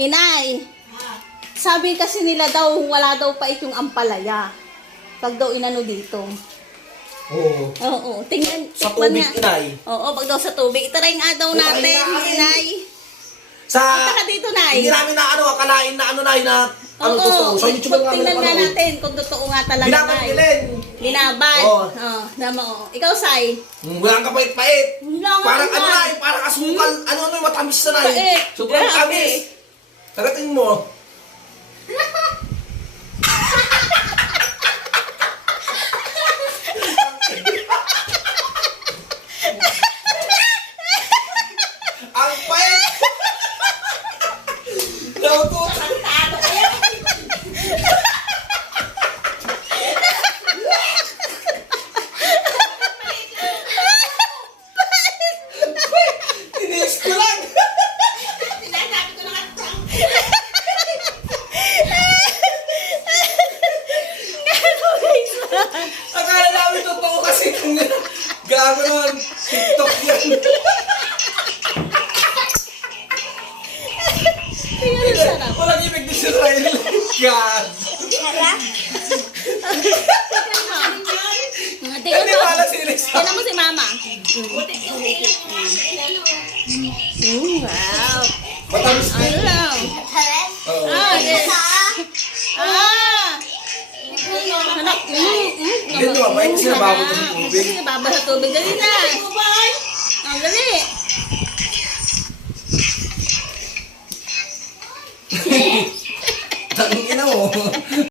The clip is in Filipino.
Inay, sabi kasi nila daw, wala daw pait yung ampalaya. Pag daw inano dito. Oo. Oo, tingnan. Sa tikman tubig, nga. Inay. Oo, pag daw sa tubig. Itry nga daw natin, Inay. Sa... Punta ka dito, Nay. Hindi namin na akalain na Nay na... Ano Oo, totoo? Sa YouTube lang namin tingnan nga napanood. natin kung totoo nga talaga, Binabad Nay. nilin. Binabad. Oo. Oo, dama, oo. Ikaw, Sai. Wala kang kapait-pait. Wala nga, Parang ano Nay. Nay, parang asukal. Ano yung matamis na Nay. Pait. Sobrang Grabe. tamis. Tagating mo. Ang pait! Naututan! Tinis ko lang! Akala namin totoo kasi kung gago naman, TikTok yan. Tingnan ang sarap. Walang ibig din sa Israel. God. Tingnan Hindi mo. pala sinis. Tingnan mo si Mama. Wow. Matamis din. Ano lang? Oo. Ah, yes. Ah! Anak, Hindi ito, mabay kasi nababad ko sa tubig. Nababad sa tubig. Dali na. Ang dali. Tangin na mo.